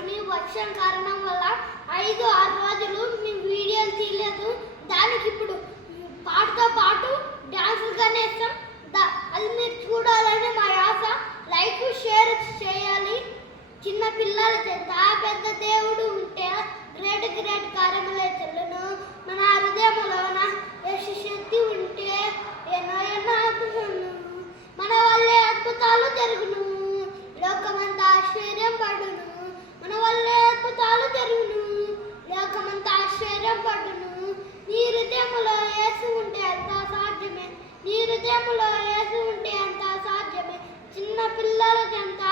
ఆడుకొని వర్షం కారణం వల్ల 5-6 రోజులు మేము వీడియోలు తీయలేదు. దానికి ఇప్పుడు పాటతో పాటు డాన్సులు కానీ ఇస్తాం. అది మీరు చూడాలని మా ఆశ. లైక్ షేర్ చేయాలి. చిన్న పిల్లల చేత పెద్ద దేవుడు ఉంటే గ్రేట్ కార్యములే చెల్లును. మన హృదయములోన యేసు శక్తి ఉంటే ఎన్నో అద్భుతాలు మన వల్లే అద్భుతాలు జరుగును. లోకమంతా ఆశ్చర్యం పడును. మన వల్లే అద్భుతాలు జరుగును. లోకమంతా ఆశ్చర్యం పడును. నీ హృదయములో యేసు ఉంటే అంత సాధ్యమే. నీ హృదయములో యేసు ఉంటే అంత సాధ్యమే. చిన్న పిల్లల చెంత